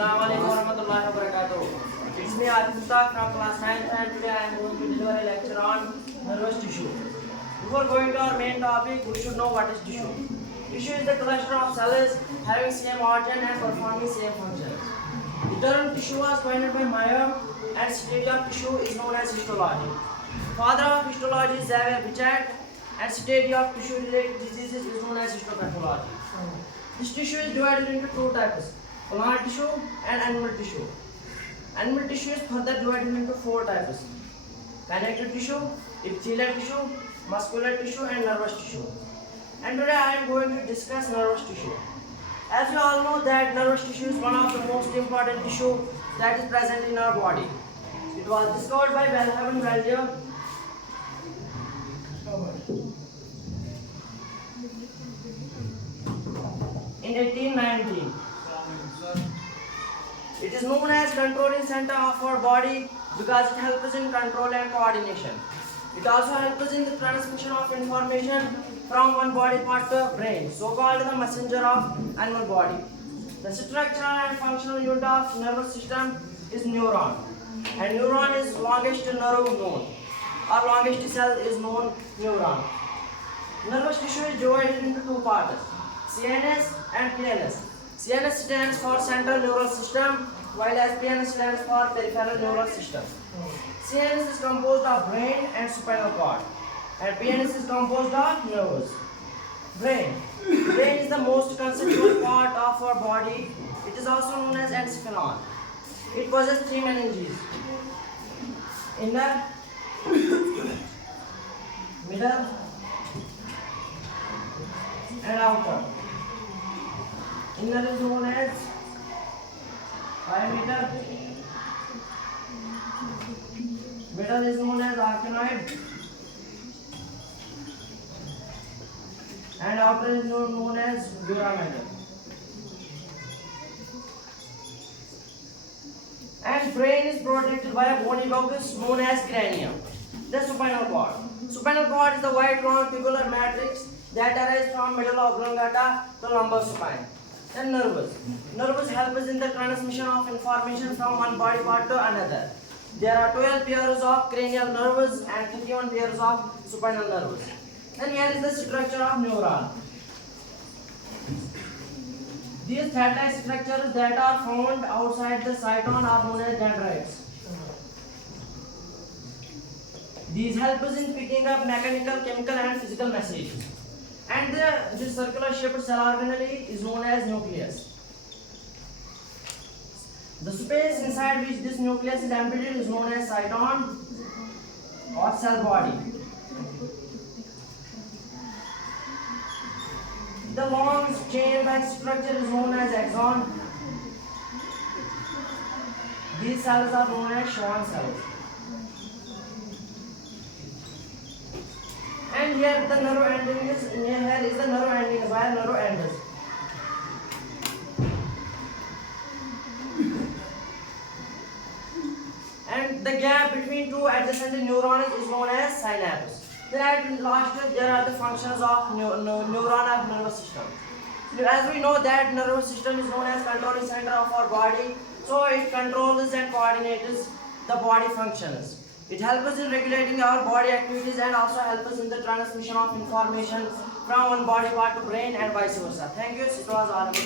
Assalamu alaikum warahmatullahi wabarakatuh. It's me Arif Mustaq from class 9th and today I am going to deliver a lecture on nervous tissue. Before going to our main topic, we should know what is tissue. Tissue is the cluster of cells having same origin and performing same functions. The term tissue was coined by Mayer and study of tissue is known as histology. Father of histology is Xavier Bichat and study of tissue related diseases is known as histopathology. This tissue is divided into two types, plant tissue and animal tissue. Animal tissue is further divided into four types, connective tissue, epithelial tissue, muscular tissue and nervous tissue. And today I am going to discuss nervous tissue. As you all know that nervous tissue is one of the most important tissue that is present in our body. It was discovered by Wilhelm Waldau in 1819. It is known as controlling center of our body because it helps us in control and coordination. It also helps us in the transmission of information from one body part to the brain, so called the messenger of animal body. The structural and functional unit of nervous system is neuron, and neuron is longest nerve known. Our longest cell is known neuron. Nervous tissue is divided into two parts, CNS and PNS. CNS stands for central neural system, while as PNS stands for peripheral neural system. CNS is composed of brain and spinal cord, and PNS is composed of nerves. Brain is the most conceptual part of our body. It is also known as encephalon. It possesses three meninges: inner, middle, and outer. Inner is known as pyometer, middle is known as arachnoid, and outer is known as dura mater. And brain is protected by a bony bulbous known as cranium. The spinal cord. Spinal cord is the white long tubular matrix that arises from medulla oblongata to lumbar spine. Then nervous. Nervous help us in the transmission of information from one body part to another. There are 12 pairs of cranial nerves and 51 pairs of spinal nerves. Then here is the structure of neuron. These thread-like structures that are found outside the cyton are known as dendrites. These help us in picking up mechanical, chemical and physical messages. And this circular shaped cell organelle is known as nucleus. The space inside which this nucleus is embedded is known as cyton or cell body. The long chain-like structure is known as axon. These cells are known as Schwann cells. And here the nerve ending is the nerve ending where nerve ends. And the gap between two adjacent neurons is known as synapse. Then at last there are the functions of neuron of nervous system. As we know that nervous system is known as controlling center of our body, so it controls and coordinates the body functions. It helps us in regulating our body activities and also helps us in the transmission of information from one body part to brain and vice versa. Thank you. It was all about